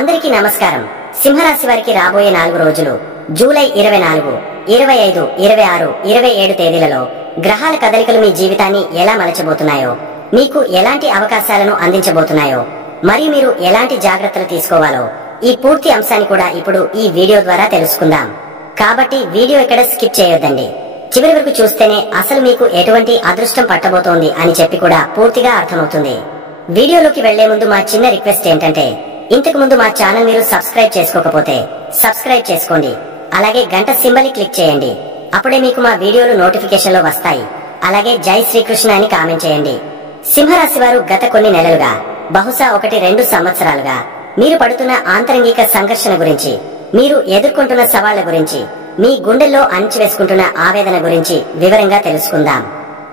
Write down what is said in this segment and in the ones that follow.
అందరికీ నమస్కారం. సింహరాశి వారికి రాబోయే 4 రోజులు జూలై 24, 25, 26, 27 తేదీలలో గ్రహాల కదలికలు మీ జీవితాన్ని ఎలా మలచబోతున్నాయో, మీకు ఎలాంటి అవకాశాలను అందించబోతున్నాయో, మరియు మీరు ఎలాంటి జాగ్రత్తలు తీసుకోవాలో ఈ పూర్తి అంశాన్ని కూడా ఇప్పుడు ఈ వీడియో ద్వారా తెలుసుకుందాం. కాబట్టి వీడియో ఇక్కడ స్కిప్ చేయొద్దండి. చివరి వరకు చూస్తేనే అసలు మీకు ఎటువంటి అదృష్టం పట్టబోతోంది అని చెప్పి కూడా పూర్తిగా అర్థమవుతుంది. వీడియోలోకి వెళ్లే ముందు మా చిన్న రిక్వెస్ట్ ఏంటంటే, ఇంతకు ముందు మా ఛానల్ మీరు సబ్స్క్రైబ్ చేసుకోకపోతే సబ్స్క్రైబ్ చేసుకోండి. అలాగే గంట సింబల్ ని క్లిక్ చేయండి. అప్పుడే మీకు మా వీడియోలు నోటిఫికేషన్ లో వస్తాయి. అలాగే జై శ్రీకృష్ణ అని కామెంట్ చేయండి. సింహరాశి వారు గత కొన్ని నెలలుగా, బహుశా 1-2 సంవత్సరాలుగా మీరు పడుతున్న ఆంతరంగిక సంఘర్షణ గురించి, మీరు ఎదుర్కొంటున్న సవాళ్ల గురించి, మీ గుండెల్లో అణిచివేసుకుంటున్న ఆవేదన గురించి వివరంగా తెలుసుకుందాం.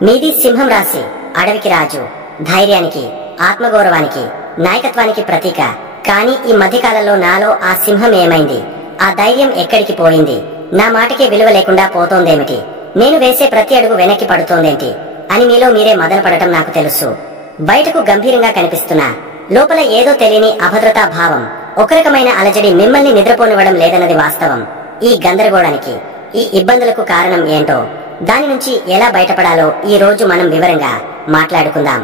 మీది సింహం రాశి, అడవికి రాజు, ధైర్యానికి, ఆత్మగౌరవానికి, నాయకత్వానికి ప్రతీక. కానీ ఈ మధ్యకాలంలో నాలో ఆ సింహం ఏమైంది? ఆ ధైర్యం ఎక్కడికి పోయింది? నా మాటకే విలువ లేకుండా పోతోందేమిటి? నేను వేసే ప్రతి అడుగు వెనక్కి పడుతోందేంటి అని మీలో మీరే మదన పడటం నాకు తెలుసు. బయటకు గంభీరంగా కనిపిస్తున్నా లోపల ఏదో తెలియని అభద్రతా భావం, ఒక రకమైన అలజడి మిమ్మల్ని నిద్రపోనివ్వడం లేదన్నది వాస్తవం. ఈ గందరగోళానికి, ఈ ఇబ్బందులకు కారణం ఏంటో, దాని నుంచి ఎలా బయటపడాలో ఈ రోజు మనం వివరంగా మాట్లాడుకుందాం.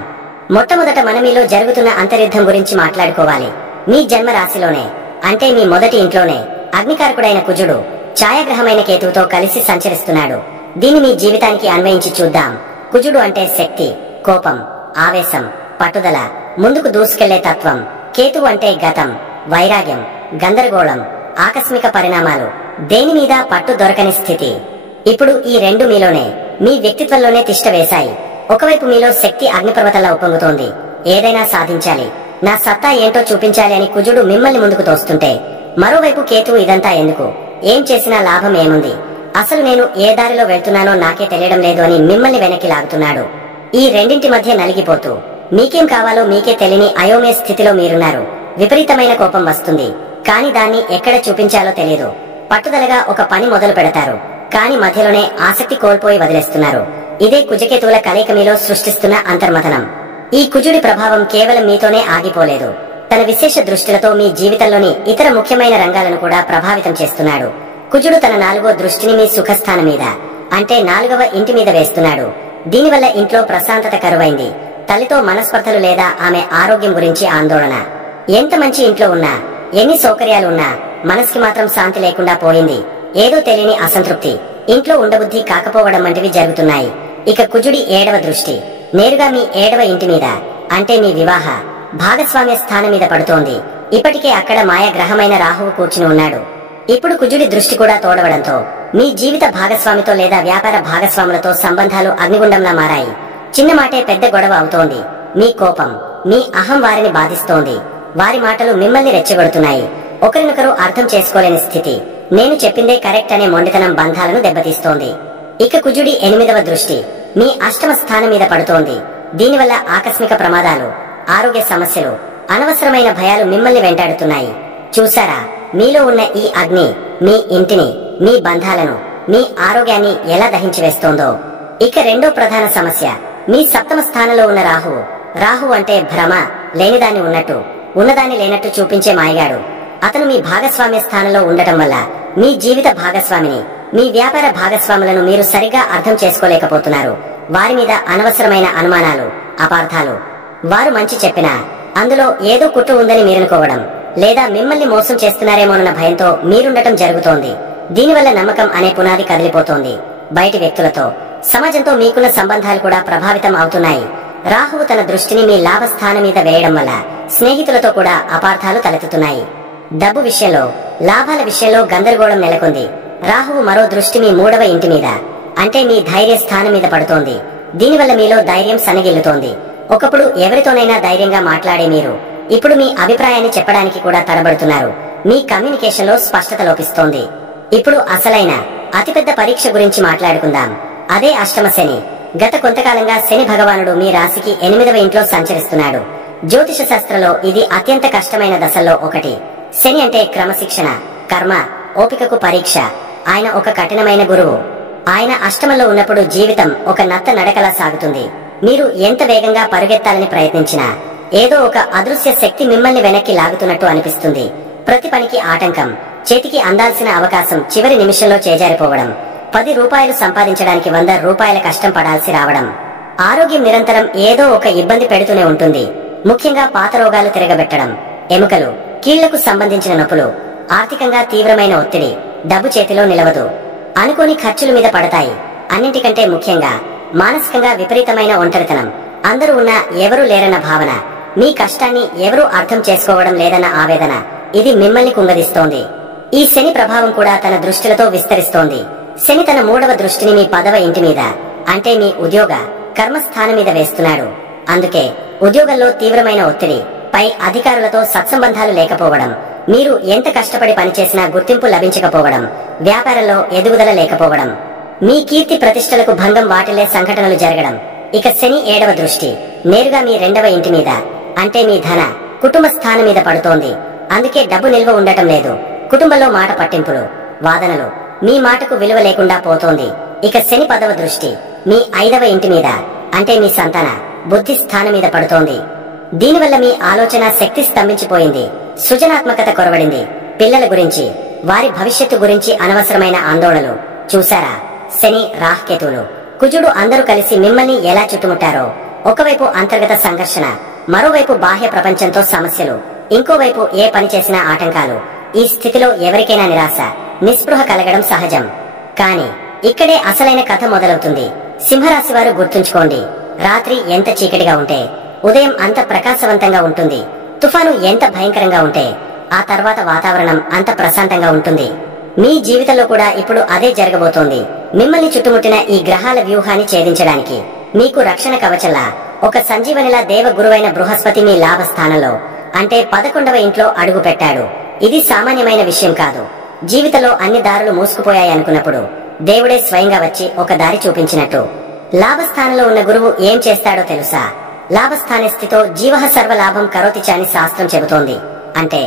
మొట్టమొదట మనం మీలో జరుగుతున్న అంతర్యుద్ధం గురించి మాట్లాడుకోవాలి. మీ జన్మ రాశిలోనే, అంటే మీ మొదటి ఇంట్లోనే అగ్నికారకుడైన కుజుడు ఛాయాగ్రహమైన కేతువుతో కలిసి సంచరిస్తున్నాడు. దీన్ని మీ జీవితానికి అన్వయించి చూద్దాం. కుజుడు అంటే శక్తి, కోపం, ఆవేశం, పట్టుదల, ముందుకు దూసుకెళ్లే తత్వం. కేతువు అంటే గతం, వైరాగ్యం, గందరగోళం, ఆకస్మిక పరిణామాలు, దేని మీద పట్టు దొరకని స్థితి. ఇప్పుడు ఈ రెండు మీలోనే, మీ వ్యక్తిత్వంలోనే తిష్ట వేశాయి. ఒకవైపు మీలో శక్తి అగ్నిపర్వతంలా ఉప్పొంగుతోంది. ఏదైనా సాధించాలి, నా సత్తా ఏంటో చూపించాలి అని కుజుడు మిమ్మల్ని ముందుకు తోస్తుంటే, మరోవైపు కేతువు ఇదంతా ఎందుకు, ఏం చేసినా లాభం ఏముంది, అసలు నేను ఏ దారిలో వెళ్తున్నానో నాకే తెలియడం లేదు అని మిమ్మల్ని వెనక్కి లాగుతున్నాడు. ఈ రెండింటి మధ్య నలిగిపోతూ మీకేం కావాలో మీకే తెలియని అయోమయ స్థితిలో మీరున్నారు. విపరీతమైన కోపం వస్తుంది, కానీ దాన్ని ఎక్కడ చూపించాలో తెలియదు. పట్టుదలగా ఒక పని మొదలు పెడతారు, కానీ మధ్యలోనే ఆసక్తి కోల్పోయి వదిలేస్తున్నారు. ఇదే కుజకేతువుల కలయిక మీలో సృష్టిస్తున్న అంతర్మథనం. ఈ కుజుడి ప్రభావం కేవలం మీతోనే ఆగిపోలేదు. తన విశేష దృష్టిలతో మీ జీవితంలోని ఇతర ముఖ్యమైన రంగాలను కూడా ప్రభావితం చేస్తున్నాడు. కుజుడు తన 4వ దృష్టిని మీ సుఖస్థానం మీద, అంటే 4వ ఇంటి మీద వేస్తున్నాడు. దీనివల్ల ఇంట్లో ప్రశాంతత కరువైంది. తల్లితో మనస్పర్ధలు లేదా ఆమె ఆరోగ్యం గురించి ఆందోళన. ఎంత మంచి ఇంట్లో ఉన్నా, ఎన్ని సౌకర్యాలు ఉన్నా మనసుకి మాత్రం శాంతి లేకుండా పోయింది. ఏదో తెలియని అసంతృప్తి, ఇంట్లో ఉండబుద్ధి కాకపోవడం వంటివి జరుగుతున్నాయి. ఇక కుజుడి 7వ దృష్టి నేరుగా మీ 7వ ఇంటి మీద, అంటే మీ వివాహ భాగస్వామ్య స్థానం మీద పడుతోంది. ఇప్పటికే అక్కడ మాయ గ్రహమైన రాహువు కూర్చుని ఉన్నాడు. ఇప్పుడు కుజుడి దృష్టి కూడా తోడవడంతో మీ జీవిత భాగస్వామితో లేదా వ్యాపార భాగస్వాములతో సంబంధాలు అగ్నిగుండంలా మారాయి. చిన్న మాటే పెద్ద గొడవ అవుతోంది. మీ కోపం, మీ అహం వారిని బాధిస్తోంది. వారి మాటలు మిమ్మల్ని రెచ్చగొడుతున్నాయి. ఒకరినొకరు అర్థం చేసుకోలేని స్థితి. నేను చెప్పిందే కరెక్ట్ అనే మొండితనం బంధాలను దెబ్బతీస్తోంది. ఇక కుజుడి 8వ దృష్టి మీ 8వ స్థానం మీద పడుతోంది. దీనివల్ల ఆకస్మిక ప్రమాదాలు, ఆరోగ్య సమస్యలు, అనవసరమైన భయాలు మిమ్మల్ని వెంటాడుతున్నాయి. చూసారా, మీలో ఉన్న ఈ అగ్ని మీ ఇంటిని, మీ బంధాలను, మీ ఆరోగ్యాన్ని ఎలా దహించి వేస్తోందో. ఇక రెండో ప్రధాన సమస్య మీ 7వ స్థానంలో ఉన్న రాహువు. రాహువు అంటే భ్రమ, లేనిదాన్ని ఉన్నట్టు, ఉన్నదాన్ని లేనట్టు చూపించే మాయగాడు. అతను మీ భాగస్వామ్య స్థానంలో ఉండటం వల్ల మీ జీవిత భాగస్వామిని, మీ వ్యాపార భాగస్వాములను మీరు సరిగా అర్థం చేసుకోలేకపోతున్నారు. వారి మీద అనవసరమైన అనుమానాలు, అపార్థాలు. వారు మంచి చెప్పినా అందులో ఏదో కుట్ర ఉందని మీరనుకోవడం, లేదా మిమ్మల్ని మోసం చేస్తున్నారేమోనన్న భయంతో మీరుండటం జరుగుతోంది. దీనివల్ల నమ్మకం అనే పునాది కదిలిపోతోంది. బయటి వ్యక్తులతో, సమాజంతో మీకున్న సంబంధాలు కూడా ప్రభావితం అవుతున్నాయి. రాహువు తన దృష్టిని మీ లాభస్థానం మీద వేయడం వల్ల స్నేహితులతో కూడా అపార్థాలు తలెత్తుతున్నాయి. డబ్బు విషయంలో, లాభాల విషయంలో గందరగోళం నెలకొంది. రాహువు మరో దృష్టి మీ 3వ ఇంటి మీద, అంటే మీ ధైర్య స్థానం మీద పడుతోంది. దీనివల్ల మీలో ధైర్యం సన్నగిల్లుతోంది. ఒకప్పుడు ఎవరితోనైనా ధైర్యంగా మాట్లాడే మీరు ఇప్పుడు మీ అభిప్రాయాన్ని చెప్పడానికి కూడా తడబడుతున్నారు. మీ కమ్యూనికేషన్ లో స్పష్టత లోపిస్తోంది. ఇప్పుడు అసలైన అతిపెద్ద పరీక్ష గురించి మాట్లాడుకుందాం. అదే అష్టమ శని. గత కొంతకాలంగా శని భగవానుడు మీ రాశికి 8వ ఇంట్లో సంచరిస్తున్నాడు. జ్యోతిష శాస్త్రంలో ఇది అత్యంత కష్టమైన దశల్లో ఒకటి. శని అంటే క్రమశిక్షణ, కర్మ, ఓపికకు పరీక్ష. ఆయన ఒక కఠినమైన గురువు. ఆయన అష్టమంలో ఉన్నప్పుడు జీవితం ఒక నత్త నడకలా సాగుతుంది. మీరు ఎంత వేగంగా పరుగెత్తాలని ప్రయత్నించినా ఏదో ఒక అదృశ్య శక్తి మిమ్మల్ని వెనక్కి లాగుతున్నట్టు అనిపిస్తుంది. ప్రతి పనికి ఆటంకం, చేతికి అందాల్సిన అవకాశం చివరి నిమిషంలో చేజారిపోవడం, 10 రూపాయలు సంపాదించడానికి 100 రూపాయల కష్టం పడాల్సి రావడం. ఆరోగ్యం నిరంతరం ఏదో ఒక ఇబ్బంది పెడుతూనే ఉంటుంది. ముఖ్యంగా పాత రోగాలు తిరగబెట్టడం, ఎముకలు, కీళ్లకు సంబంధించిన నొప్పులు, ఆర్థికంగా తీవ్రమైన ఒత్తిడి, డబ్బు చేతిలో నిలవదు, అనుకోని ఖర్చుల మీద పడతాయి. అన్నింటికంటే ముఖ్యంగా మానసికంగా విపరీతమైన ఒంటరితనం, అందరూ ఉన్నా ఎవరూ లేరన్న భావన, మీ కష్టాన్ని ఎవరూ అర్థం చేసుకోవడం లేదన్న ఆవేదన, ఇది మిమ్మల్ని కుంగదీస్తోంది. ఈ శని ప్రభావం కూడా తన దృష్టిలతో విస్తరిస్తోంది. శని తన 3వ దృష్టిని మీ 10వ ఇంటి మీద, అంటే మీ ఉద్యోగ కర్మస్థానం మీద వేస్తున్నాడు. అందుకే ఉద్యోగంలో తీవ్రమైన ఒత్తిడి, పై అధికారులతో సత్సంబంధాలు లేకపోవడం, మీరు ఎంత కష్టపడి పనిచేసినా గుర్తింపు లభించకపోవడం, వ్యాపారంలో ఎదుగుదల లేకపోవడం, మీ కీర్తి ప్రతిష్టలకు భంగం వాటిల్లే సంఘటనలు జరగడం. ఇక శని 7వ దృష్టి నేరుగా మీ 2వ ఇంటి మీద, అంటే మీ ధన కుటుంబ స్థానం మీద పడుతోంది. అందుకే డబ్బు నిల్వ ఉండటం లేదు. కుటుంబంలో మాట పట్టింపులు, వాదనలు, మీ మాటకు విలువ లేకుండా పోతోంది. ఇక శని 10వ దృష్టి మీ 5వ ఇంటి మీద, అంటే మీ సంతాన బుద్ధి స్థానం మీద పడుతోంది. దీనివల్ల మీ ఆలోచన శక్తి స్తంభించిపోయింది, సృజనాత్మకత కొరవడింది. పిల్లల గురించి, వారి భవిష్యత్తు గురించి అనవసరమైన ఆందోళనలు. చూశారా, శని రాహుకేతువులు కుజుడు అందరూ కలిసి మిమ్మల్ని ఎలా చుట్టుముట్టారో. ఒకవైపు అంతర్గత సంఘర్షణ, మరోవైపు బాహ్య ప్రపంచంతో సమస్యలు, ఇంకోవైపు ఏ పని చేసినా ఆటంకాలు. ఈ స్థితిలో ఎవరికైనా నిరాశ, నిస్పృహ కలగడం సహజం. కానీ ఇక్కడే అసలైన కథ మొదలవుతుంది. సింహరాశి వారు గుర్తుంచుకోండి, రాత్రి ఎంత చీకటిగా ఉంటే ఉదయం అంత ప్రకాశవంతంగా ఉంటుంది. తుఫాను ఎంత భయంకరంగా ఉంటే ఆ తర్వాత వాతావరణం అంత ప్రశాంతంగా ఉంటుంది. మీ జీవితంలో కూడా ఇప్పుడు అదే జరగబోతోంది. మిమ్మల్ని చుట్టుముట్టిన ఈ గ్రహాల వ్యూహాన్ని ఛేదించడానికి మీకు రక్షణ కవచంలా ఒక సంజీవనిలా దేవ గురువైన బృహస్పతి మీ లాభ స్థానంలో, అంటే 11వ ఇంట్లో అడుగు పెట్టాడు. ఇది సామాన్యమైన విషయం కాదు. జీవితంలో అన్ని దారులు మూసుకుపోయాయనుకున్నప్పుడు దేవుడే స్వయంగా వచ్చి ఒక దారి చూపించినట్టు. లాభస్థానంలో ఉన్న గురువు ఏం చేస్తాడో తెలుసా? లాభస్థాన స్థితితో జీవః సర్వలాభం కరోతి అని శాస్త్రం చెబుతోంది. అంటే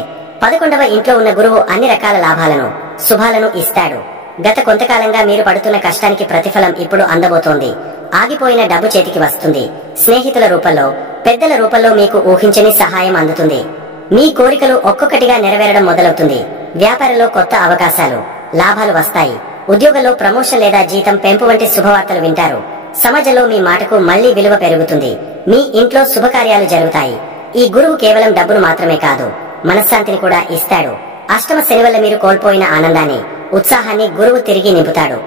11వ ఇంట్లో ఉన్న గురువు అన్ని రకాల లాభాలను, శుభాలను ఇస్తాడు. గత కొంతకాలంగా మీరు పడుతున్న కష్టానికి ప్రతిఫలం ఇప్పుడు అందబోతోంది. ఆగిపోయిన డబ్బు చేతికి వస్తుంది. స్నేహితుల రూపంలో, పెద్దల రూపంలో మీకు ఊహించని సహాయం అందుతుంది. మీ కోరికలు ఒక్కొక్కటిగా నెరవేరడం మొదలవుతుంది. వ్యాపారంలో కొత్త అవకాశాలు, లాభాలు వస్తాయి. ఉద్యోగంలో ప్రమోషన్ లేదా జీతం పెంపు వంటి శుభవార్తలు వింటారు. సమాజంలో మీ మాటకు మళ్లీ విలువ పెరుగుతుంది. మీ ఇంట్లో శుభకార్యాలు జరుగుతాయి. ఈ గురువు కేవలం డబ్బును మాత్రమే కాదు, మనశ్శాంతిని కూడా ఇస్తాడు. అష్టమ శని వల్ల మీరు కోల్పోయిన ఆనందాన్ని, ఉత్సాహాన్ని గురువు తిరిగి నింపుతాడు.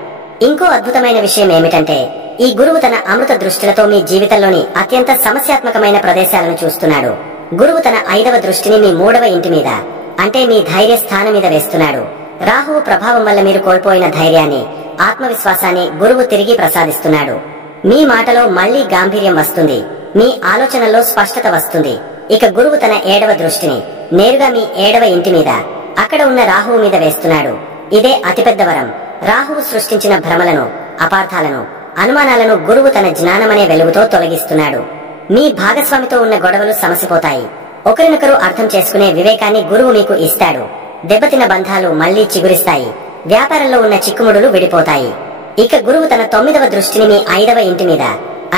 ఇంకో అద్భుతమైన విషయం ఏమిటంటే, ఈ గురువు తన అమృత దృష్టిలతో మీ జీవితంలోని అత్యంత సమస్యాత్మకమైన ప్రదేశాలను చూస్తున్నాడు. గురువు తన 5వ దృష్టిని మీ 3వ ఇంటి మీద, అంటే మీ ధైర్య స్థానం మీద వేస్తున్నాడు. రాహువు ప్రభావం వల్ల మీరు కోల్పోయిన ధైర్యాన్ని, ఆత్మవిశ్వాసాన్ని గురువు తిరిగి ప్రసాదిస్తున్నాడు. మీ మాటలో మళ్లీ గాంభీర్యం వస్తుంది. మీ ఆలోచనల్లో స్పష్టత వస్తుంది. ఇక గురువు తన 7వ దృష్టిని నేరుగా మీ 7వ ఇంటి మీద, అక్కడ ఉన్న రాహువు మీద వేస్తున్నాడు. ఇదే అతిపెద్ద వరం. రాహువు సృష్టించిన భ్రమలను, అపార్థాలను, అనుమానాలను గురువు తన జ్ఞానమనే వెలుగుతో తొలగిస్తున్నాడు. మీ భాగస్వామితో ఉన్న గొడవలు సమసిపోతాయి. ఒకరినొకరు అర్థం చేసుకునే వివేకాన్ని గురువు మీకు ఇస్తాడు. దెబ్బతిన్న బంధాలు మళ్లీ చిగురిస్తాయి. వ్యాపారంలో ఉన్న చిక్కుముడులు విడిపోతాయి. ఇక గురువు తన 9వ దృష్టిని మీ 5వ ఇంటి మీద,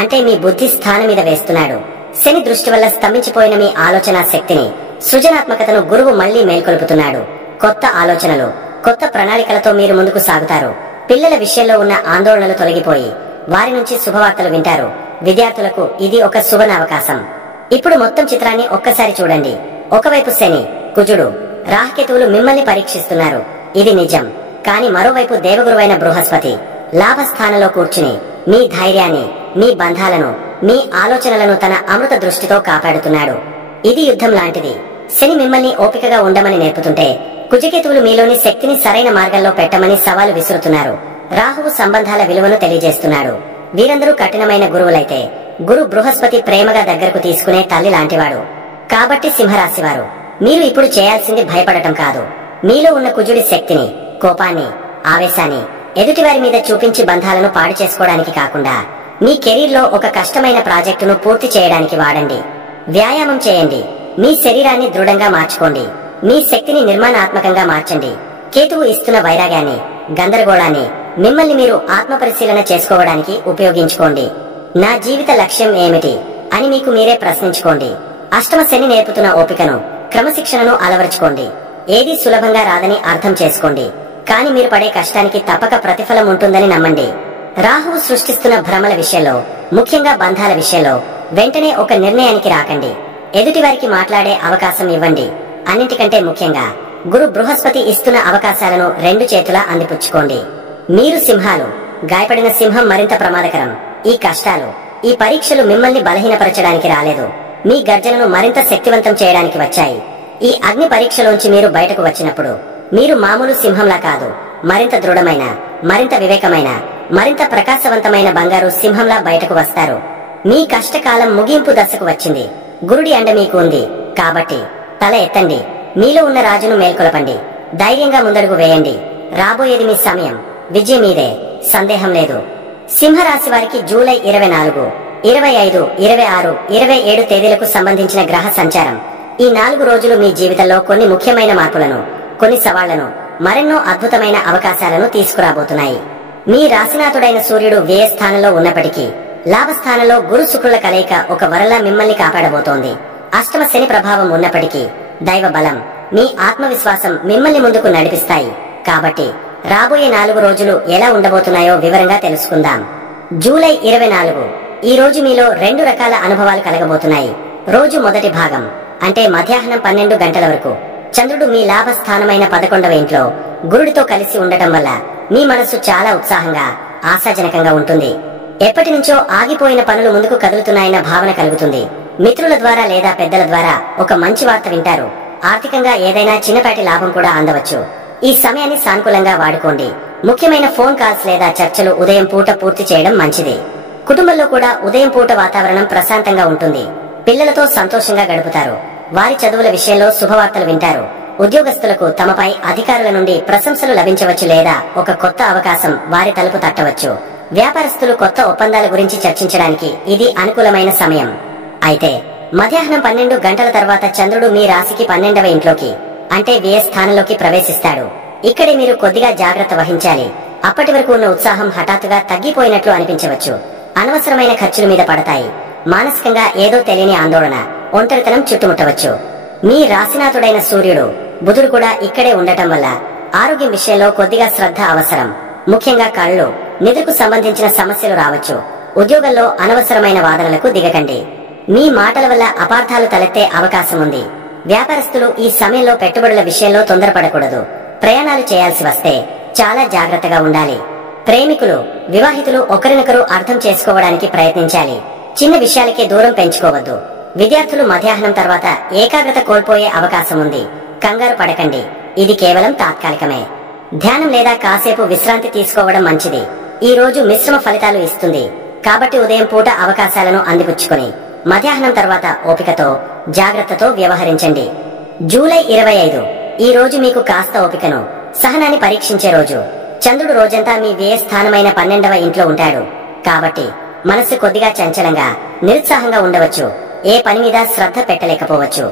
అంటే మీ బుద్ధి స్థానం మీద వేస్తున్నాడు. శని దృష్టి వల్ల స్తంభించిపోయిన మీ ఆలోచన శక్తిని, సృజనాత్మకతను గురువు మళ్లీ మేల్కొల్పుతున్నాడు. కొత్త ఆలోచనలు, కొత్త ప్రణాళికలతో మీరు ముందుకు సాగుతారు. పిల్లల విషయంలో ఉన్న ఆందోళనలు తొలగిపోయి వారి నుంచి శుభవార్తలు వింటారు. విద్యార్థులకు ఇది ఒక సువర్ణ అవకాశం. ఇప్పుడు మొత్తం చిత్రాన్ని ఒక్కసారి చూడండి. ఒకవైపు శని, కుజుడు, రాహుకేతువులు మిమ్మల్ని పరీక్షిస్తున్నారు. ఇది నిజం. కానీ మరోవైపు దేవగురువైన బృహస్పతి లాభస్థానంలో కూర్చుని మీ ధైర్యాన్ని, మీ బంధాలను, మీ ఆలోచనలను తన అమృత దృష్టితో కాపాడుతున్నాడు. ఇది యుద్ధం లాంటిది. శని మిమ్మల్ని ఓపికగా ఉండమని నేర్పుతుంటే, కుజకేతువులు మీలోని శక్తిని సరైన మార్గంలో పెట్టమని సవాలు విసురుతున్నారు. రాహువు సంబంధాల విలువను తెలియజేస్తున్నాడు. వీరందరూ కఠినమైన గురువులైతే, గురు బృహస్పతి ప్రేమగా దగ్గరకు తీసుకునే తల్లి లాంటివాడు. కాబట్టి సింహరాశివారు, మీరు ఇప్పుడు చేయాల్సింది భయపడటం కాదు. మీలో ఉన్న కుజుడి శక్తిని, కోపాన్ని, ఆవేశాన్ని ఎదుటివారి మీద చూపించి బంధాలను పాడు చేసుకోవడానికి కాకుండా, మీ కెరీర్లో ఒక కష్టమైన ప్రాజెక్టును పూర్తి చేయడానికి వాడండి. వ్యాయామం చేయండి. మీ శరీరాన్ని దృఢంగా మార్చుకోండి. మీ శక్తిని నిర్మాణాత్మకంగా మార్చండి. కేతువు ఇస్తున్న వైరాగ్యాన్ని, గందరగోళాన్ని మిమ్మల్ని మీరు ఆత్మపరిశీలన చేసుకోవడానికి ఉపయోగించుకోండి. నా జీవిత లక్ష్యం ఏమిటి అని మీకు మీరే ప్రశ్నించుకోండి. అష్టమ శని నేర్పుతున్న ఓపికను, క్రమశిక్షణను అలవరుచుకోండి. ఏదీ సులభంగా రాదని అర్థం చేసుకోండి. కాని మీరు పడే కష్టానికి తప్పక ప్రతిఫలం ఉంటుందని నమ్మండి. రాహువు సృష్టిస్తున్న భ్రమల విషయంలో, ముఖ్యంగా బంధాల విషయంలో వెంటనే ఒక నిర్ణయానికి రాకండి. ఎదుటివారికి మాట్లాడే అవకాశం ఇవ్వండి. అన్నింటికంటే ముఖ్యంగా గురు బృహస్పతి ఇస్తున్న అవకాశాలను రెండు చేతులా అందిపుచ్చుకోండి. మీరు సింహాలు. గాయపడిన సింహం మరింత ప్రమాదకరం. ఈ కష్టాలు, ఈ పరీక్షలు మిమ్మల్ని బలహీనపరచడానికి రాలేదు. మీ గర్జనను మరింత శక్తివంతం చేయడానికి వచ్చాయి. ఈ అగ్ని పరీక్షలోంచి మీరు బయటకు వచ్చినప్పుడు మీరు మామూలు సింహంలా కాదు, మరింత దృఢమైన, మరింత వివేకమైన, మరింత ప్రకాశవంతమైన బంగారు సింహంలా బయటకు వస్తారు. మీ కష్టకాలం ముగింపు దశకు వచ్చింది. గురుడి అండ మీకు ఉంది. కాబట్టి తల ఎత్తండి. మీలో ఉన్న రాజును మేల్కొలపండి. ధైర్యంగా ముందడుగు వేయండి. రాబోయేది మీ సమయం. విజయం మీదే, సందేహం లేదు. సింహరాశి వారికి జూలై 24, 25, 26, 27 తేదీలకు సంబంధించిన గ్రహ సంచారం. ఈ 4 రోజులు మీ జీవితంలో కొన్ని ముఖ్యమైన మార్పులను, కొన్ని సవాళ్లను, మరెన్నో అద్భుతమైన అవకాశాలను తీసుకురాబోతున్నాయి. మీ రాశినాథుడైన సూర్యుడు వ్యయ స్థానంలో ఉన్నప్పటికీ లాభస్థానంలో గురు శుక్రుల కలయిక ఒక వరలా మిమ్మల్ని కాపాడబోతోంది. అష్టమ శని ప్రభావం ఉన్నప్పటికీ దైవ బలం, మీ ఆత్మవిశ్వాసం మిమ్మల్ని ముందుకు నడిపిస్తాయి. కాబట్టి రాబోయే 4 రోజులు ఎలా ఉండబోతున్నాయో వివరంగా తెలుసుకుందాం. జూలై 24 ఈ రోజు మీలో 2 రకాల అనుభవాలు కలగబోతున్నాయి. రోజు మొదటి భాగం అంటే మధ్యాహ్నం 12 గంటల వరకు చంద్రుడు మీ లాభస్థానమైన 11వ ఇంట్లో గురుడితో కలిసి ఉండటం వల్ల మీ మనస్సు చాలా ఉత్సాహంగా, ఆశాజనకంగా ఉంటుంది. ఎప్పటి నుంచో ఆగిపోయిన పనులు ముందుకు కదులుతున్నాయన్న భావన కలుగుతుంది. మిత్రుల ద్వారా లేదా పెద్దల ద్వారా ఒక మంచి వార్త వింటారు. ఆర్థికంగా ఏదైనా చిన్నపాటి లాభం కూడా అందవచ్చు. ఈ సమయాన్ని సానుకూలంగా వాడుకోండి. ముఖ్యమైన ఫోన్ కాల్స్ లేదా చర్చలు ఉదయం పూట పూర్తి చేయడం మంచిది. కుటుంబంలో కూడా ఉదయం పూట వాతావరణం ప్రశాంతంగా ఉంటుంది. పిల్లలతో సంతోషంగా గడుపుతారు. వారి చదువుల విషయంలో శుభవార్తలు వింటారు. ఉద్యోగస్తులకు తమపై అధికారుల నుండి ప్రశంసలు లభించవచ్చు లేదా ఒక కొత్త అవకాశం వారి తలుపు తట్టవచ్చు. వ్యాపారస్తులు కొత్త ఒప్పందాల గురించి చర్చించడానికి ఇది అనుకూలమైన సమయం. అయితే మధ్యాహ్నం 12 గంటల తర్వాత చంద్రుడు మీ రాశికి 12వ ఇంట్లోకి అంటే వ్యయ స్థానంలోకి ప్రవేశిస్తాడు. ఇక్కడే మీరు కొద్దిగా జాగ్రత్త వహించాలి. అప్పటి వరకు ఉన్న ఉత్సాహం హఠాత్తుగా తగ్గిపోయినట్లు అనిపించవచ్చు. అనవసరమైన ఖర్చుల మీద పడతాయి. మానసికంగా ఏదో తెలియని ఆందోళన, ఒంటరితనం చుట్టుముట్టవచ్చు. మీ రాశినాథుడైన సూర్యుడు, బుధుడు కూడా ఇక్కడే ఉండటం వల్ల ఆరోగ్యం విషయంలో కొద్దిగా శ్రద్ధ అవసరం. ముఖ్యంగా కళ్ళు, నిద్రకు సంబంధించిన సమస్యలు రావచ్చు. ఉద్యోగంలో అనవసరమైన వాదనలకు దిగకండి. మీ మాటల వల్ల అపార్థాలు తలెత్తే అవకాశం ఉంది. వ్యాపారస్తులు ఈ సమయంలో పెట్టుబడుల విషయంలో తొందరపడకూడదు. ప్రయాణాలు చేయాల్సి వస్తే చాలా జాగ్రత్తగా ఉండాలి. ప్రేమికులు, వివాహితులు ఒకరినొకరు అర్థం చేసుకోవడానికి ప్రయత్నించాలి. చిన్న విషయాలకే దూరం పెంచుకోవద్దు. విద్యార్థులు మధ్యాహ్నం తర్వాత ఏకాగ్రత కోల్పోయే అవకాశం ఉంది. కంగారు పడకండి. ఇది కేవలం తాత్కాలికమే. ధ్యానం లేదా కాసేపు విశ్రాంతి తీసుకోవడం మంచిది. ఈ రోజు మిశ్రమ ఫలితాలు ఇస్తుంది. కాబట్టి ఉదయం పూట అవకాశాలను అందిపుచ్చుకొని మధ్యాహ్నం తర్వాత ఓపికతో, జాగ్రత్తతో వ్యవహరించండి. జూలై 25 ఈ రోజు మీకు కాస్త ఓపికను, సహనాన్ని పరీక్షించే రోజు. చంద్రుడు రోజంతా మీ వ్యయ స్థానమైన 12వ ఇంట్లో ఉంటాడు. కాబట్టి మనసు కొద్దిగా చంచలంగా, నిరుత్సాహంగా ఉండవచ్చు. ఏ పని మీద శ్రద్ధ పెట్టలేకపోవచ్చు.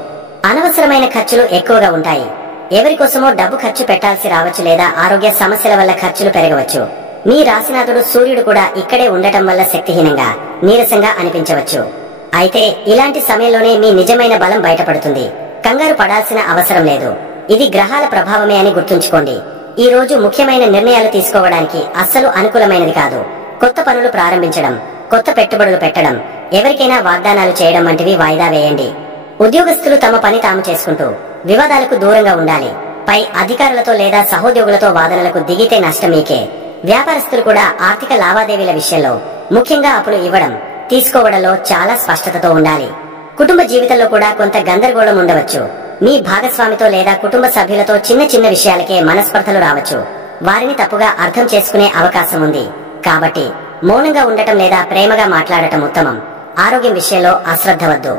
అనవసరమైన ఖర్చులు ఎక్కువగా ఉంటాయి. ఎవరికోసమో డబ్బు ఖర్చు పెట్టాల్సి రావచ్చు లేదా ఆరోగ్య సమస్యల వల్ల ఖర్చులు పెరగవచ్చు. మీ రాశినాథుడు సూర్యుడు కూడా ఇక్కడే ఉండటం వల్ల శక్తిహీనంగా, నీరసంగా అనిపించవచ్చు. అయితే ఇలాంటి సమయంలోనే మీ నిజమైన బలం బయటపడుతుంది. కంగారు పడాల్సిన అవసరం లేదు. ఇది గ్రహాల ప్రభావమే అని గుర్తుంచుకోండి. ఈ రోజు ముఖ్యమైన నిర్ణయాలు తీసుకోవడానికి అస్సలు అనుకూలమైనది కాదు. కొత్త పనులు ప్రారంభించడం, కొత్త పెట్టుబడులు పెట్టడం, ఎవరికైనా వాగ్దానాలు చేయడం వంటివి వాయిదా వేయండి. ఉద్యోగస్తులు తమ పని తాము చేసుకుంటూ వివాదాలకు దూరంగా ఉండాలి. పై అధికారులతో లేదా సహోద్యోగులతో వాదనలకు దిగితే నష్టం మీకే. వ్యాపారస్తులు కూడా ఆర్థిక లావాదేవీల విషయంలో, ముఖ్యంగా అప్పులు ఇవ్వడం, తీసుకోవడంలో చాలా స్పష్టతతో ఉండాలి. కుటుంబ జీవితంలో కూడా కొంత గందరగోళం ఉండవచ్చు. మీ భాగస్వామితో లేదా కుటుంబ సభ్యులతో చిన్న చిన్న విషయాలకే మనస్పర్ధలు రావచ్చు. వారిని తప్పుగా అర్థం చేసుకునే అవకాశం ఉంది. కాబట్టి మౌనంగా ఉండటం లేదా ప్రేమగా మాట్లాడటం ఉత్తమం. ఆరోగ్యం విషయంలో అశ్రద్ధ వద్దు.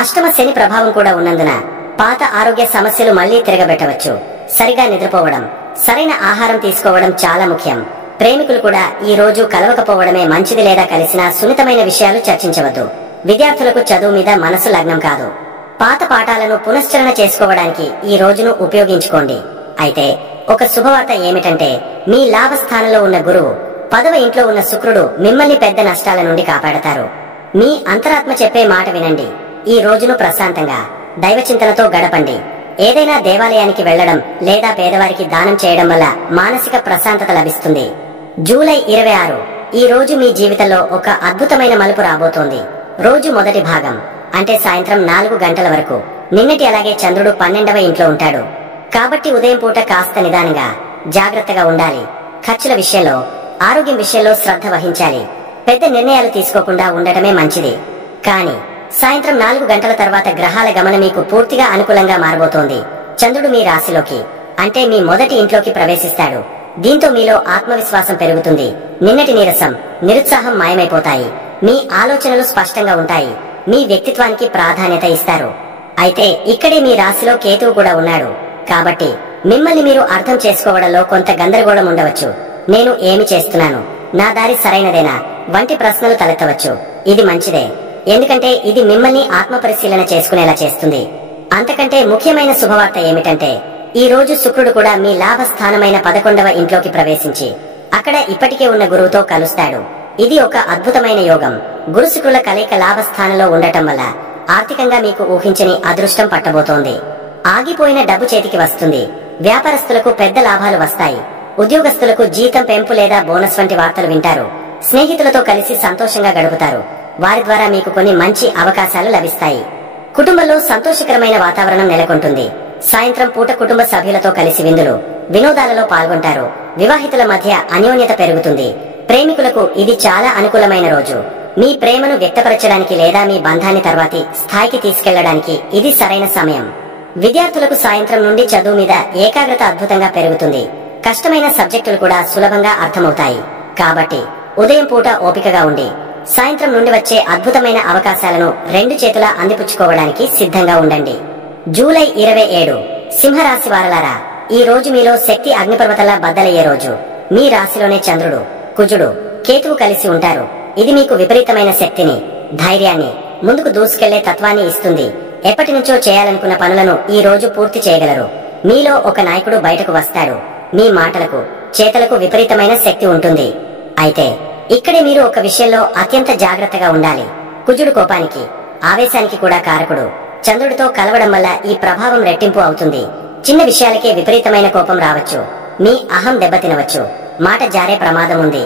అష్టమ శని ప్రభావం కూడా ఉన్నందున పాత ఆరోగ్య సమస్యలు మళ్లీ తిరగబెట్టవచ్చు. సరిగా నిద్రపోవడం, సరైన ఆహారం తీసుకోవడం చాలా ముఖ్యం. ప్రేమికులు కూడా ఈ రోజు కలవకపోవడమే మంచిది లేదా కలిసిన సున్నితమైన విషయాలు చర్చించవద్దు. విద్యార్థులకు చదువు మీద మనసు లగ్నం కాదు. పాత పాఠాలను పునశ్చరణ చేసుకోవడానికి ఈ రోజును ఉపయోగించుకోండి. అయితే ఒక శుభవార్త ఏమిటంటే మీ లాభస్థానంలో ఉన్న గురువు, 10వ ఇంట్లో ఉన్న శుక్రుడు మిమ్మల్ని పెద్ద నష్టాల నుండి కాపాడతారు. మీ అంతరాత్మ చెప్పే మాట వినండి. ఈ రోజును ప్రశాంతంగా, దైవచింతనతో గడపండి. ఏదైనా దేవాలయానికి వెళ్లడం లేదా పేదవారికి దానం చేయడం వల్ల మానసిక ప్రశాంతత లభిస్తుంది. జూలై 26 ఈ రోజు మీ జీవితంలో ఒక అద్భుతమైన మలుపు రాబోతోంది. రోజు మొదటి భాగం అంటే సాయంత్రం 4 గంటల వరకు నిన్నటి అలాగే చంద్రుడు 12వ ఇంట్లో ఉంటాడు. కాబట్టి ఉదయం పూట కాస్త నిదానంగా జాగ్రత్తగా ఉండాలి. ఖర్చుల విషయంలో, ఆరోగ్యం విషయంలో శ్రద్ధ వహించాలి. పెద్ద నిర్ణయాలు తీసుకోకుండా ఉండటమే మంచిది. కానీ సాయంత్రం 4 గంటల తర్వాత గ్రహాల గమనం మీకు పూర్తిగా అనుకూలంగా మారబోతోంది. చంద్రుడు మీ రాశిలోకి అంటే మీ మొదటి ఇంట్లోకి ప్రవేశిస్తాడు. దీంతో మీలో ఆత్మవిశ్వాసం పెరుగుతుంది. నిన్నటి నీరసం, నిరుత్సాహం మాయమైపోతాయి. మీ ఆలోచనలు స్పష్టంగా ఉంటాయి. మీ వ్యక్తిత్వానికి ప్రాధాన్యత ఇస్తారు. అయితే ఇక్కడే మీ రాశిలో కేతువు కూడా ఉన్నాడు. కాబట్టి మిమ్మల్ని మీరు అర్థం చేసుకోవడంలో కొంత గందరగోళం ఉండవచ్చు. నేను ఏమి చేస్తున్నాను, నా దారి సరైనదేనా వంటి ప్రశ్నలు తలెత్తవచ్చు. ఇది మంచిదే, ఎందుకంటే ఇది మిమ్మల్ని ఆత్మపరిశీలన చేసుకునేలా చేస్తుంది. అంతకంటే ముఖ్యమైన శుభవార్త ఏమిటంటే ఈ రోజు శుక్రుడు కూడా మీ లాభస్థానమైన 11వ ఇంట్లోకి ప్రవేశించి అక్కడ ఇప్పటికే ఉన్న గురువుతో కలుస్తాడు. ఇది ఒక అద్భుతమైన యోగం. గురు శుక్రుల కలయిక లాభస్థానంలో ఉండటం వల్ల ఆర్థికంగా మీకు ఊహించని అదృష్టం పట్టబోతోంది. ఆగిపోయిన డబ్బు చేతికి వస్తుంది. వ్యాపారస్తులకు పెద్ద లాభాలు వస్తాయి. ఉద్యోగస్తులకు జీతం పెంపు లేదా బోనస్ వంటి వార్తలు వింటారు. స్నేహితులతో కలిసి సంతోషంగా గడుపుతారు. వారి ద్వారా మీకు కొన్ని మంచి అవకాశాలు లభిస్తాయి. కుటుంబంలో సంతోషకరమైన వాతావరణం నెలకొంటుంది. సాయంత్రం పూట కుటుంబ సభ్యులతో కలిసి విందులు, వినోదాలలో పాల్గొంటారు. వివాహితుల మధ్య అన్యోన్యత పెరుగుతుంది. ప్రేమికులకు ఇది చాలా అనుకూలమైన రోజు. మీ ప్రేమను వ్యక్తపరచడానికి లేదా మీ బంధాన్ని తర్వాతి స్థాయికి తీసుకెళ్లడానికి ఇది సరైన సమయం. విద్యార్థులకు సాయంత్రం నుండి చదువు మీద ఏకాగ్రత అద్భుతంగా పెరుగుతుంది. కష్టమైన సబ్జెక్టులు కూడా సులభంగా అర్థమవుతాయి. కాబట్టి ఉదయం పూట ఓపికగా ఉండి సాయంత్రం నుండి వచ్చే అద్భుతమైన అవకాశాలను 2 చేతులా అందిపుచ్చుకోవడానికి సిద్ధంగా ఉండండి. జూలై 27 సింహరాశి వారలారా, ఈ రోజు మీలో శక్తి అగ్నిపర్వతంలా బద్దలయ్యే రోజు. మీ రాశిలోనే చంద్రుడు, కుజుడు, కేతువు కలిసి ఉంటారు. ఇది మీకు విపరీతమైన శక్తిని, ధైర్యాన్ని, ముందుకు దూసుకెళ్లే తత్వాన్ని ఇస్తుంది. ఎప్పటి నుంచో చేయాలనుకున్న పనులను ఈ రోజు పూర్తి చేయగలరు. మీలో ఒక నాయకుడు బయటకు వస్తాడు. మీ మాటలకు, చేతలకు విపరీతమైన శక్తి ఉంటుంది. అయితే ఇక్కడే మీరు ఒక విషయంలో అత్యంత జాగ్రత్తగా ఉండాలి. కుజుడు కోపానికి, ఆవేశానికి కూడా కారకుడు. చంద్రుడితో కలవడం వల్ల ఈ ప్రభావం రెట్టింపు అవుతుంది. చిన్న విషయాలకే విపరీతమైన కోపం రావచ్చు. మీ అహం దెబ్బతినవచ్చు. మాట జారే ప్రమాదం ఉంది.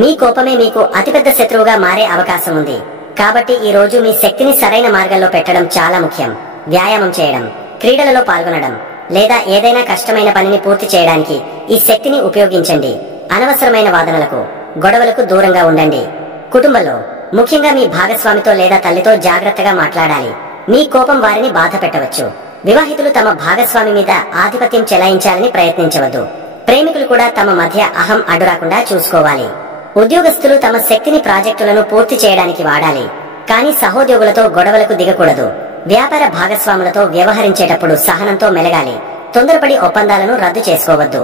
మీ కోపమే మీకు అతిపెద్ద శత్రువుగా మారే అవకాశం ఉంది. కాబట్టి ఈ రోజు మీ శక్తిని సరైన మార్గంలో పెట్టడం చాలా ముఖ్యం. వ్యాయామం చేయడం, క్రీడలలో పాల్గొనడం లేదా ఏదైనా కష్టమైన పనిని పూర్తి చేయడానికి ఈ శక్తిని ఉపయోగించండి. అనవసరమైన వాదనలకు, గొడవలకు దూరంగా ఉండండి. కుటుంబంలో, ముఖ్యంగా మీ భాగస్వామితో లేదా తల్లితో జాగ్రత్తగా మాట్లాడాలి. మీ కోపం వారిని బాధ పెట్టవచ్చు. వివాహితులు తమ భాగస్వామి మీద ఆధిపత్యం చెలాయించాలని ప్రయత్నించవద్దు. ప్రేమికులు కూడా తమ మధ్య అహం అడ్డురాకుండా చూసుకోవాలి. ఉద్యోగస్తులు తమ శక్తిని ప్రాజెక్టులను పూర్తి చేయడానికి వాడాలి. కానీ సహోద్యోగులతో గొడవలకు దిగకూడదు. వ్యాపార భాగస్వాములతో వ్యవహరించేటప్పుడు సహనంతో మెలగాలి. తొందరపడి ఒప్పందాలను రద్దు చేసుకోవద్దు.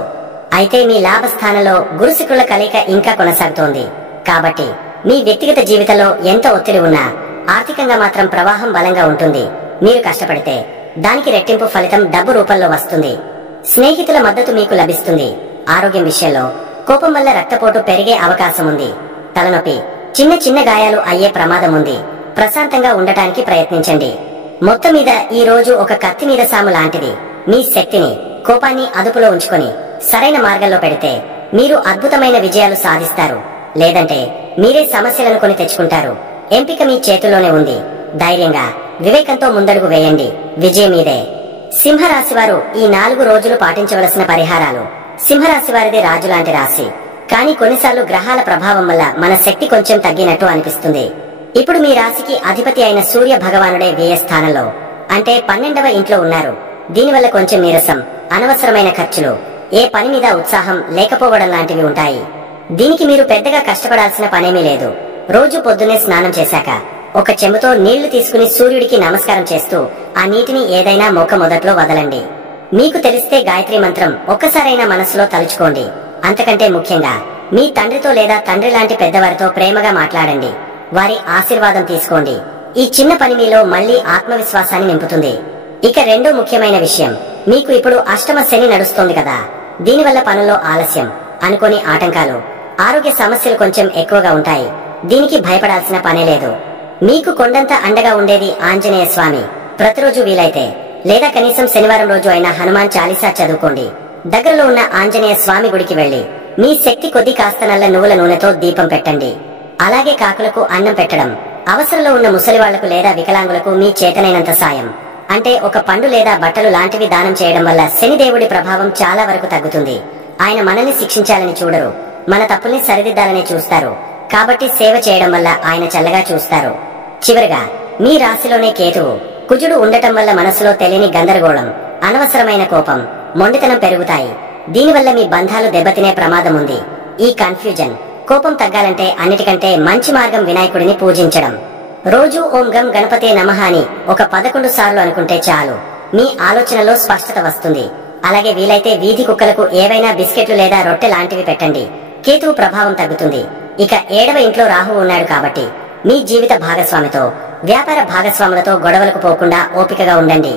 అయితే మీ లాభస్థానంలో గురు శుక్రుల కలయిక ఇంకా కొనసాగుతోంది. కాబట్టి మీ వ్యక్తిగత జీవితంలో ఎంత ఒత్తిడి ఉన్నా ఆర్థికంగా మాత్రం ప్రవాహం బలంగా ఉంటుంది. మీరు కష్టపడితే దానికి రెట్టింపు ఫలితం డబ్బు రూపంలో వస్తుంది. స్నేహితుల మద్దతు మీకు లభిస్తుంది. ఆరోగ్యం విషయంలో కోపం వల్ల రక్తపోటు పెరిగే అవకాశం ఉంది. తలనొప్పి, చిన్న చిన్న గాయాలు అయ్యే ప్రమాదం ఉంది. ప్రశాంతంగా ఉండటానికి ప్రయత్నించండి. మొత్తం మీద ఈ రోజు ఒక కత్తి మీద సాము లాంటిది. మీ శక్తిని, కోపాన్ని అదుపులో ఉంచుకొని సరైన మార్గంలో పెడితే మీరు అద్భుతమైన విజయాలు సాధిస్తారు. లేదంటే మీరే సమస్యలను కొని తెచ్చుకుంటారు. ఎంపిక మీ చేతుల్లోనే ఉంది. ధైర్యంగా, వివేకంతో ముందడుగు వేయండి. విజయం మీదే. సింహరాశి వారు ఈ 4 రోజులు పాటించవలసిన పరిహారాలు. సింహరాశి వారిది రాజులాంటి రాశి. కానీ కొన్నిసార్లు గ్రహాల ప్రభావం వల్ల మన శక్తి కొంచెం తగ్గినట్టు అనిపిస్తుంది. ఇప్పుడు మీ రాశికి అధిపతి అయిన సూర్య భగవానుడే వ్యయ స్థానంలో అంటే 12వ ఇంట్లో ఉన్నారు. దీనివల్ల కొంచెం నీరసం, అనవసరమైన ఖర్చులు, ఏ పని మీద ఉత్సాహం లేకపోవడం లాంటివి ఉంటాయి. దీనికి మీరు పెద్దగా కష్టపడాల్సిన పనేమీ లేదు. రోజు పొద్దున్నే స్నానం చేశాక ఒక చెంబుతో నీళ్లు తీసుకుని సూర్యుడికి నమస్కారం చేస్తూ ఆ నీటిని ఏదైనా మొక్క మొదట్లో వదలండి. మీకు తెలిస్తే గాయత్రి మంత్రం ఒక్కసారైనా మనసులో తలుచుకోండి. అంతకంటే ముఖ్యంగా మీ తండ్రితో లేదా తండ్రి లాంటి పెద్దవారితో ప్రేమగా మాట్లాడండి. వారి ఆశీర్వాదం తీసుకోండి. ఈ చిన్న పని మీలో మళ్లీ ఆత్మవిశ్వాసాన్ని నింపుతుంది. ఇక రెండో ముఖ్యమైన విషయం, మీకు ఇప్పుడు అష్టమ శని నడుస్తోంది కదా. దీనివల్ల పనుల్లో ఆలస్యం, అనుకోని ఆటంకాలు, ఆరోగ్య సమస్యలు కొంచెం ఎక్కువగా ఉంటాయి. దీనికి భయపడాల్సిన పనే లేదు. మీకు కొండంత అండగా ఉండేది ఆంజనేయ స్వామి. ప్రతిరోజు వీలైతే లేదా కనీసం శనివారం రోజు అయినా హనుమాన్ చాలీసా చదువుకోండి. దగ్గరలో ఉన్న ఆంజనేయ స్వామి గుడికి వెళ్లి మీ శక్తి కొద్ది కాస్త నల్ల నువ్వుల నూనెతో దీపం పెట్టండి. అలాగే కాకులకు అన్నం పెట్టడం, అవసరంలో ఉన్న ముసలి వాళ్లకు లేదా వికలాంగులకు మీ చేతనైనంత సాయం అంటే ఒక పండు లేదా బట్టలు లాంటివి దానం చేయడం వల్ల శనిదేవుడి ప్రభావం చాలా వరకు తగ్గుతుంది. ఆయన మనల్ని శిక్షించాలని చూడరు, మన తప్పుల్ని సరిదిద్దాలని చూస్తారు. కాబట్టి సేవ చేయడం వల్ల ఆయన చల్లగా చూస్తారు. చివరిగా మీ రాశిలోనే కేతువు, కుజుడు ఉండటం వల్ల మనసులో తెలియని గందరగోళం, అనవసరమైన కోపం, మొండితనం పెరుగుతాయి. దీనివల్ల మీ బంధాలు దెబ్బతినే ప్రమాదం ఉంది. ఈ కన్ఫ్యూజన్, కోపం తగ్గాలంటే అన్నిటికంటే మంచి మార్గం వినాయకుడిని పూజించడం. రోజు ఓం గం గణపతే నమః అని ఒక 11 సార్లు అనుకుంటే చాలు. మీ ఆలోచనలో స్పష్టత వస్తుంది. అలాగే వీలైతే వీధి కుక్కలకు ఏవైనా బిస్కెట్లు లేదా రొట్టె లాంటివి పెట్టండి. కేతువు ప్రభావం తగ్గుతుంది. ఇక 7వ ఇంట్లో రాహువు ఉన్నాడు కాబట్టి మీ జీవిత భాగస్వామితో, వ్యాపార భాగస్వాములతో గొడవలకు పోకుండా ఓపికగా ఉండండి.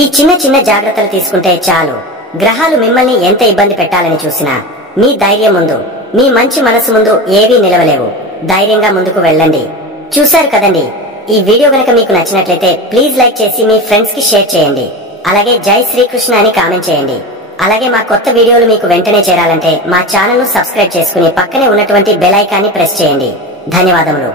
ఈ చిన్న చిన్న జాగ్రత్తలు తీసుకుంటే చాలు. గ్రహాలు మిమ్మల్ని ఎంత ఇబ్బంది పెట్టాలని చూసినా మీ ధైర్యం ముందు, మీ మంచి మనసు ముందు ఏవీ నిలవలేవు. ధైర్యంగా ముందుకు వెళ్ళండి. చూశారు కదండి. ఈ వీడియో గనక మీకు నచ్చినట్లయితే ప్లీజ్ లైక్ చేసి మీ ఫ్రెండ్స్ కి షేర్ చేయండి. అలాగే జై శ్రీకృష్ణ అని కామెంట్ చేయండి. అలాగే మా కొత్త వీడియోలు మీకు వెంటనే చేరాలంటే మా ఛానల్ ను సబ్స్క్రైబ్ చేసుకుని పక్కనే ఉన్నటువంటి బెల్ ఐకాన్ని ప్రెస్ చేయండి. ధన్యవాదములు.